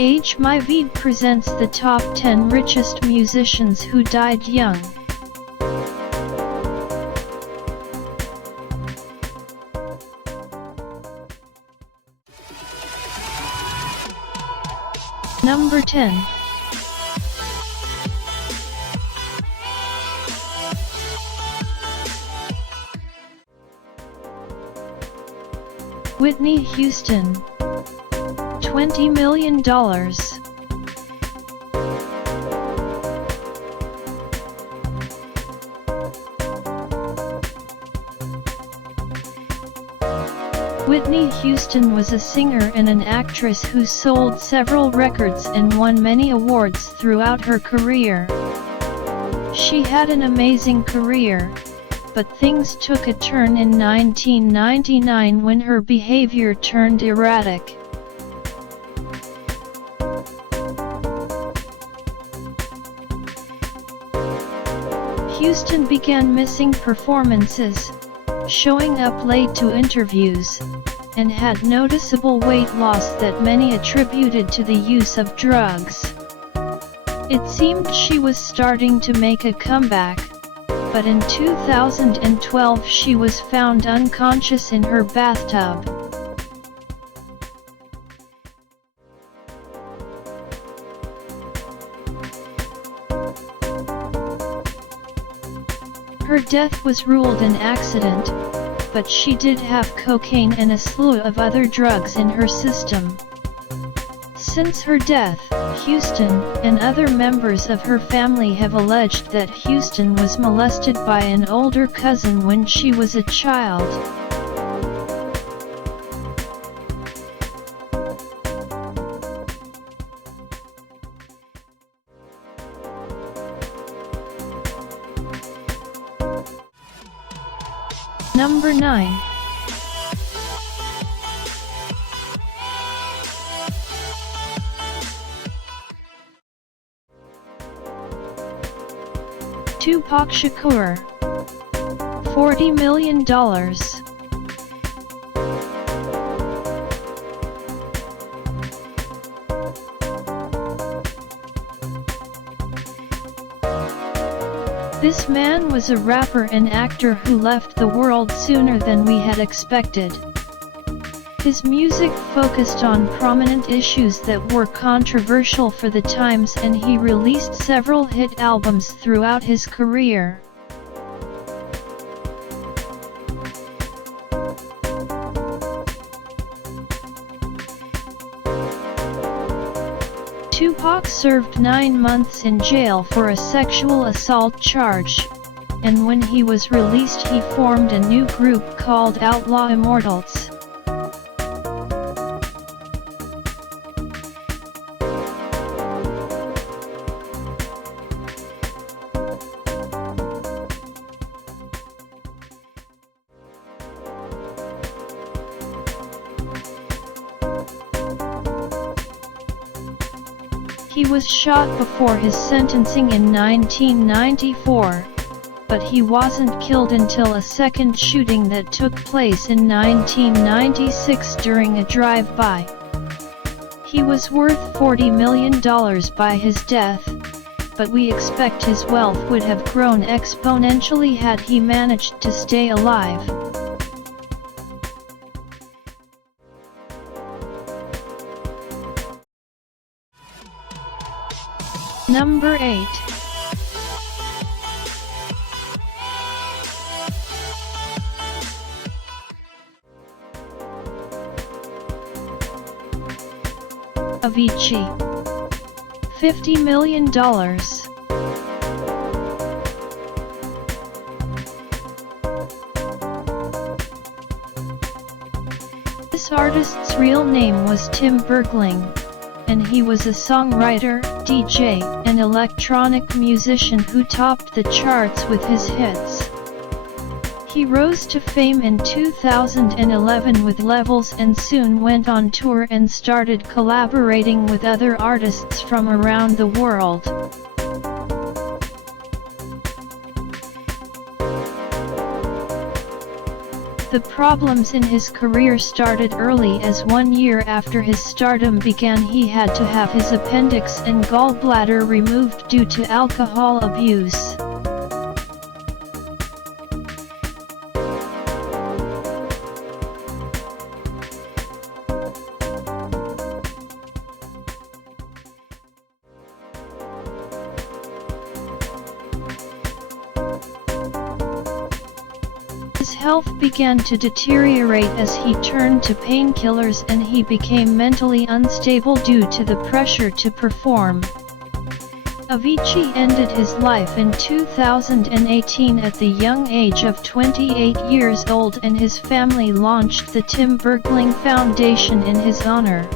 Age My Vid presents the top 10 richest musicians who died young. Number 10. Whitney Houston. $20 million. Whitney Houston was a singer and an actress who sold several records and won many awards throughout her career. She had an amazing career, but things took a turn in 1999 when her behavior turned erratic. Houston began missing performances, showing up late to interviews, and had noticeable weight loss that many attributed to the use of drugs. It seemed she was starting to make a comeback, but in 2012 she was found unconscious in her bathtub. Her death was ruled an accident, but she did have cocaine and a slew of other drugs in her system. Since her death, Houston and other members of her family have alleged that Houston was molested by an older cousin when she was a child. Number 9. Tupac Shakur. $40 million. This man was a rapper and actor who left the world sooner than we had expected. His music focused on prominent issues that were controversial for the times, and he released several hit albums throughout his career. Tupac served 9 months in jail for a sexual assault charge, and when he was released he formed a new group called Outlaw Immortals. He was shot before his sentencing in 1994, but he wasn't killed until a second shooting that took place in 1996 during a drive-by. He was worth $40 million by his death, but we expect his wealth would have grown exponentially had he managed to stay alive. Number 8. Avicii. $50 million. This artist's real name was Tim Bergling, and he was a songwriter, DJ, and electronic musician who topped the charts with his hits. He rose to fame in 2011 with Levels and soon went on tour and started collaborating with other artists from around the world. The problems in his career started early, as 1 year after his stardom began he had to have his appendix and gallbladder removed due to alcohol abuse. His health began to deteriorate as he turned to painkillers, and he became mentally unstable due to the pressure to perform. Avicii ended his life in 2018 at the young age of 28 years old, and his family launched the Tim Bergling Foundation in his honor.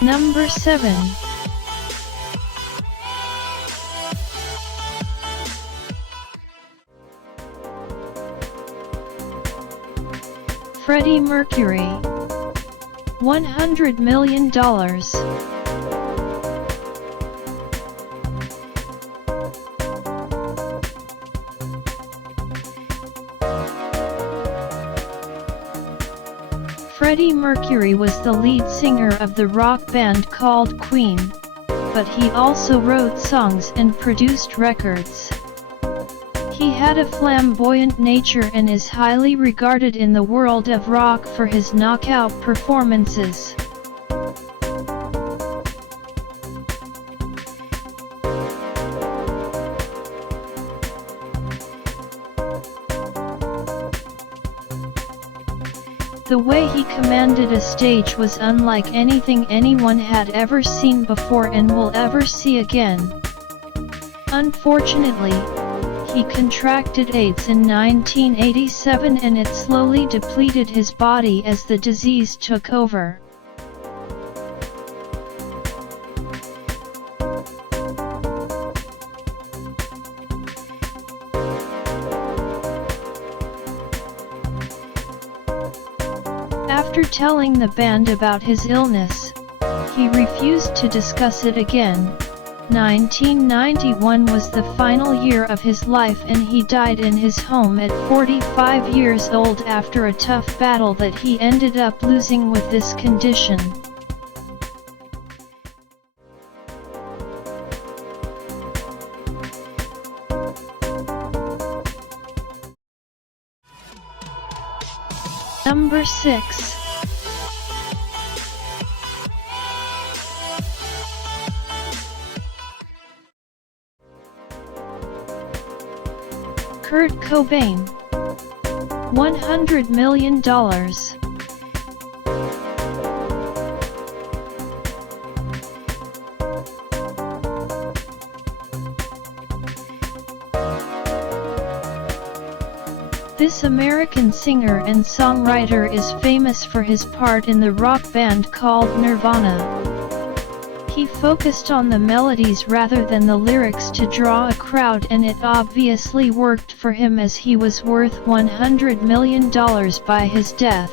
Number 7. Freddie Mercury. $100 million. Freddie Mercury was the lead singer of the rock band called Queen, but he also wrote songs and produced records. He had a flamboyant nature and is highly regarded in the world of rock for his knockout performances. The way he commanded a stage was unlike anything anyone had ever seen before and will ever see again. Unfortunately, he contracted AIDS in 1987, and it slowly depleted his body as the disease took over. After telling the band about his illness, he refused to discuss it again. 1991 was the final year of his life, and he died in his home at 45 years old after a tough battle that he ended up losing with this condition. Number 6. Kurt Cobain. $100 million. This American singer and songwriter is famous for his part in the rock band called Nirvana. He focused on the melodies rather than the lyrics to draw a crowd, and it obviously worked for him, as he was worth $100 million by his death.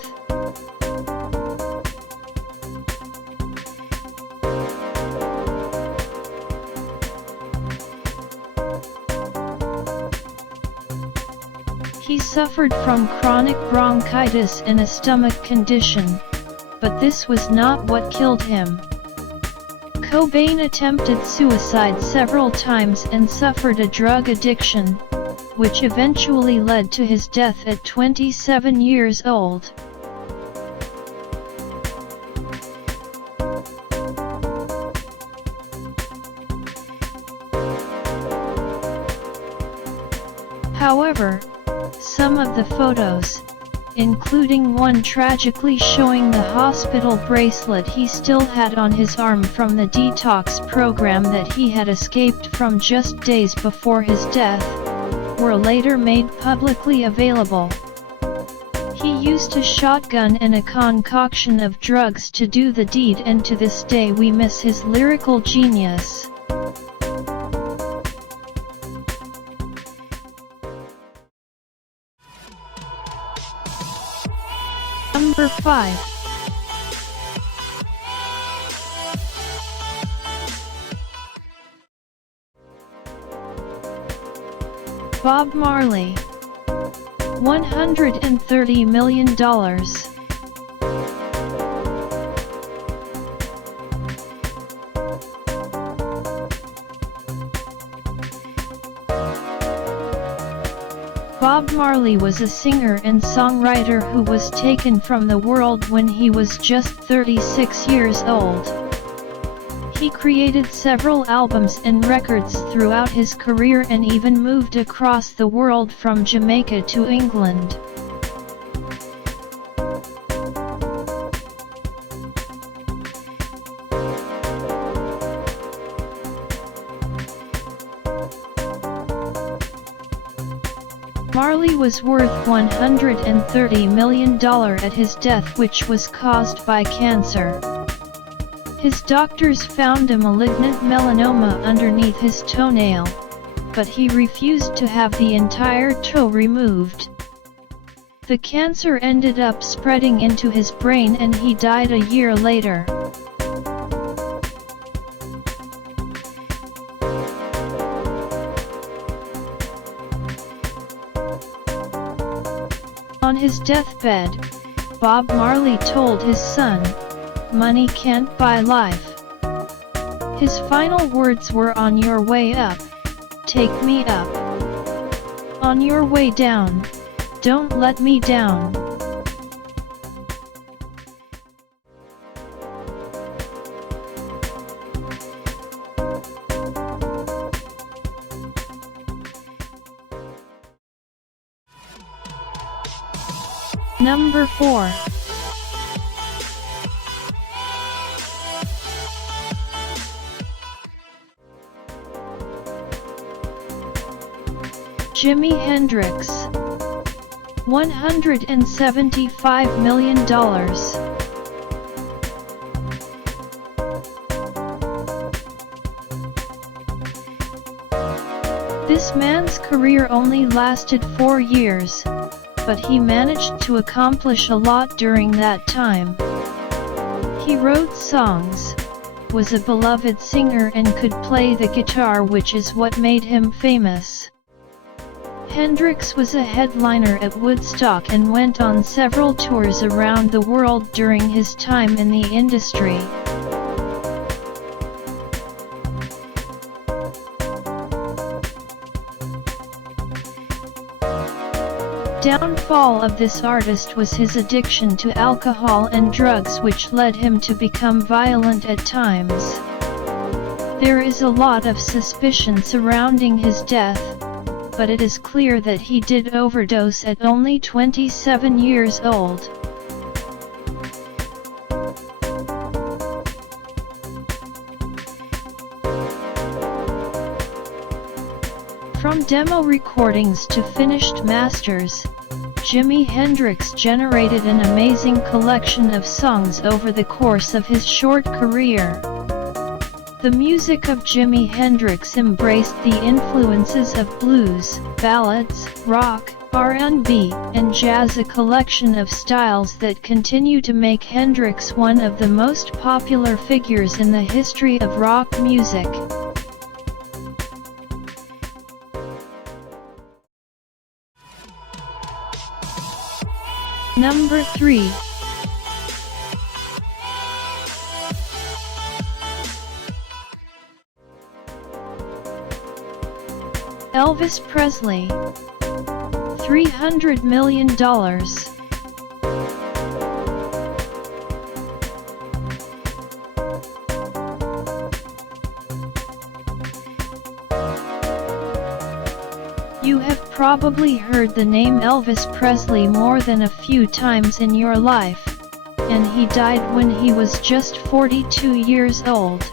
He suffered from chronic bronchitis and a stomach condition, but this was not what killed him. Cobain attempted suicide several times and suffered a drug addiction, which eventually led to his death at 27 years old. However, some of the photos, including one tragically showing the hospital bracelet he still had on his arm from the detox program that he had escaped from just days before his death, were later made publicly available. He used a shotgun and a concoction of drugs to do the deed, and to this day we miss his lyrical genius. Number 5. Bob Marley, $130 million. Bob Marley was a singer and songwriter who was taken from the world when he was just 36 years old. He created several albums and records throughout his career and even moved across the world from Jamaica to England. Marley was worth $130 million at his death, which was caused by cancer. His doctors found a malignant melanoma underneath his toenail, but he refused to have the entire toe removed. The cancer ended up spreading into his brain and he died a year later. On his deathbed, Bob Marley told his son, "Money can't buy life." His final words were, "On your way up, take me up. On your way down, don't let me down." Number 4. Jimi Hendrix, $175 million. This man's career only lasted 4 years, but he managed to accomplish a lot during that time. He wrote songs, was a beloved singer and could play the guitar, which is what made him famous. Hendrix was a headliner at Woodstock and went on several tours around the world during his time in the industry. Downfall of this artist was his addiction to alcohol and drugs, which led him to become violent at times. There is a lot of suspicion surrounding his death, but it is clear that he did overdose at only 27 years old. From demo recordings to finished masters, Jimi Hendrix generated an amazing collection of songs over the course of his short career. The music of Jimi Hendrix embraced the influences of blues, ballads, rock, R&B, and jazz, a collection of styles that continue to make Hendrix one of the most popular figures in the history of rock music. Number 3. Elvis Presley, $300 million. You have probably heard the name Elvis Presley more than a few times in your life, and he died when he was just 42 years old.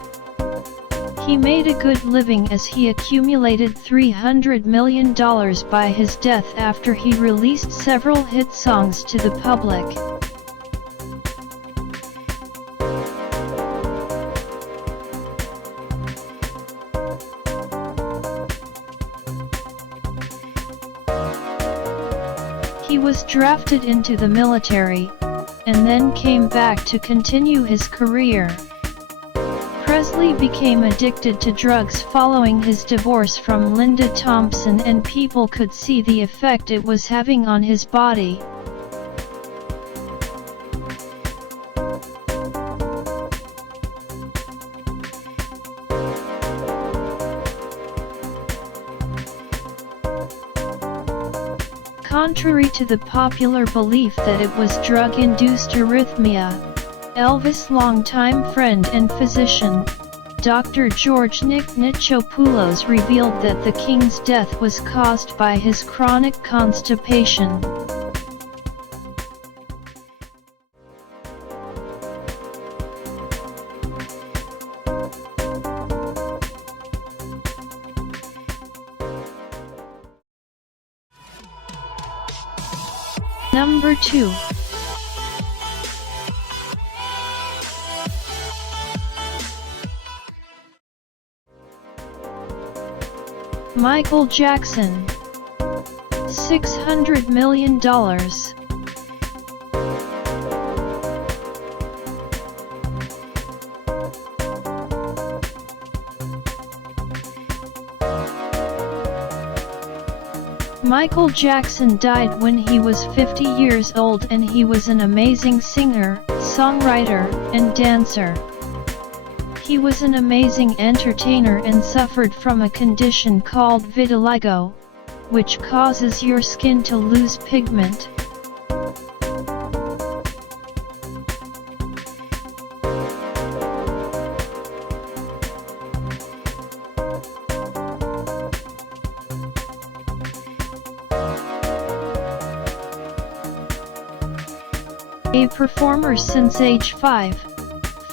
He made a good living as he accumulated $300 million by his death after he released several hit songs to the public. He was drafted into the military, and then came back to continue his career. Presley became addicted to drugs following his divorce from Linda Thompson, and people could see the effect it was having on his body. Contrary to the popular belief that it was drug-induced arrhythmia, Elvis' longtime friend and physician, Dr. George Nichopoulos, revealed that the King's death was caused by his chronic constipation. Number 2. Michael Jackson. $600 million. Michael Jackson died when he was 50 years old, and he was an amazing singer, songwriter, and dancer. He was an amazing entertainer and suffered from a condition called vitiligo, which causes your skin to lose pigment. A performer since age 5,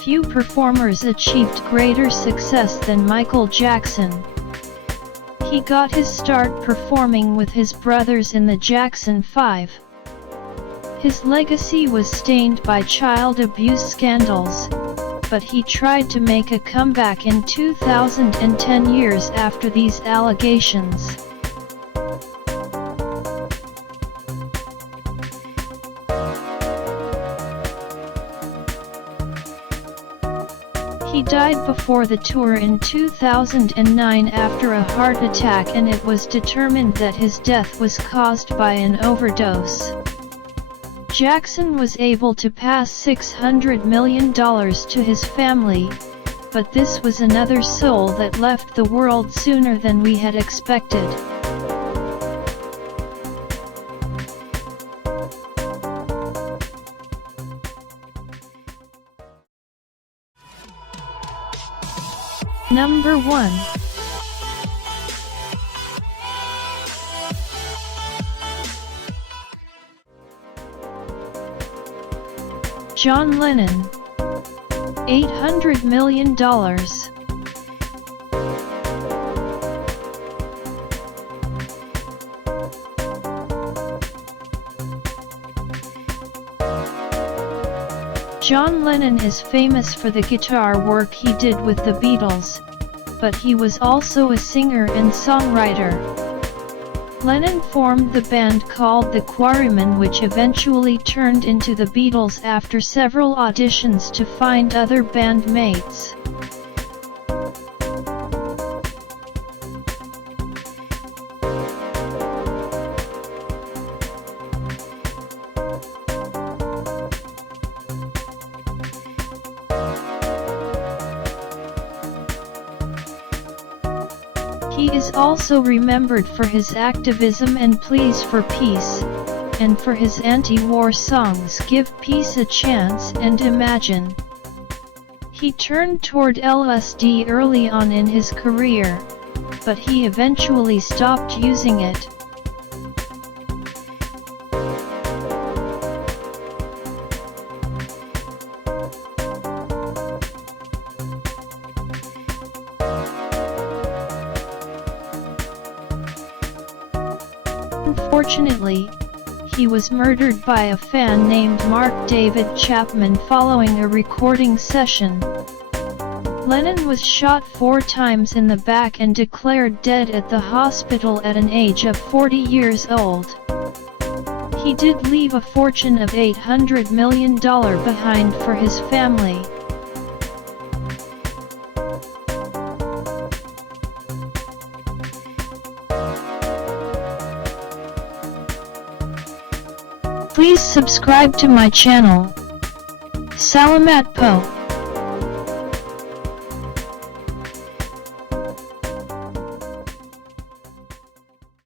few performers achieved greater success than Michael Jackson. He got his start performing with his brothers in the Jackson 5. His legacy was stained by child abuse scandals, but he tried to make a comeback in 2010, years after these allegations. He died before the tour in 2009 after a heart attack, and it was determined that his death was caused by an overdose. Jackson was able to pass $600 million to his family, but this was another soul that left the world sooner than we had expected. Number 1. John Lennon. $800 million. John Lennon is famous for the guitar work he did with the Beatles, but he was also a singer and songwriter. Lennon formed the band called the Quarrymen, which eventually turned into the Beatles after several auditions to find other bandmates. He is also remembered for his activism and pleas for peace, and for his anti-war songs Give Peace a Chance and Imagine. He turned toward LSD early on in his career, but he eventually stopped using it. Unfortunately, he was murdered by a fan named Mark David Chapman following a recording session. Lennon was shot 4 times in the back and declared dead at the hospital at an age of 40 years old. He did leave a fortune of $800 million behind for his family. Please subscribe to my channel. Salamat po.